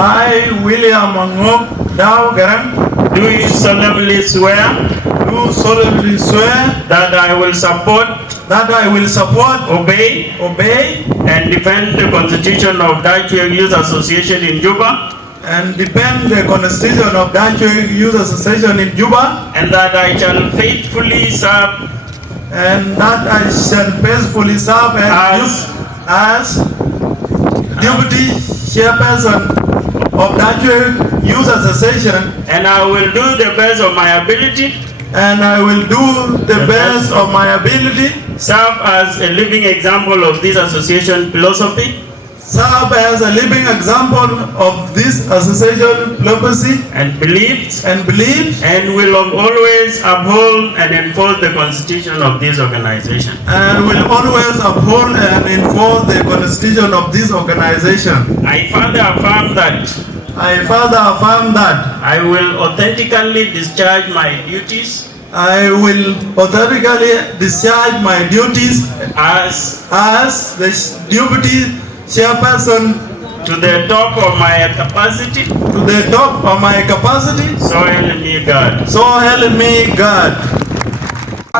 I, William Angok Dao Garang, do solemnly swear do solemnly swear that I will support, obey, and defend the Constitution of Dachuek Youth Association in Juba, and defend the Constitution of Dachuek Youth Association in Juba, and that I shall faithfully serve as Deputy Chairperson of Dachuek Youth Association, and I will do the best of my ability, serve as a living example of this association philosophy, and beliefs, and will always uphold and enforce the Constitution of this organization. I further affirm that I will authentically discharge my duties as the Deputy Chairperson to the top of my capacity. So help me God.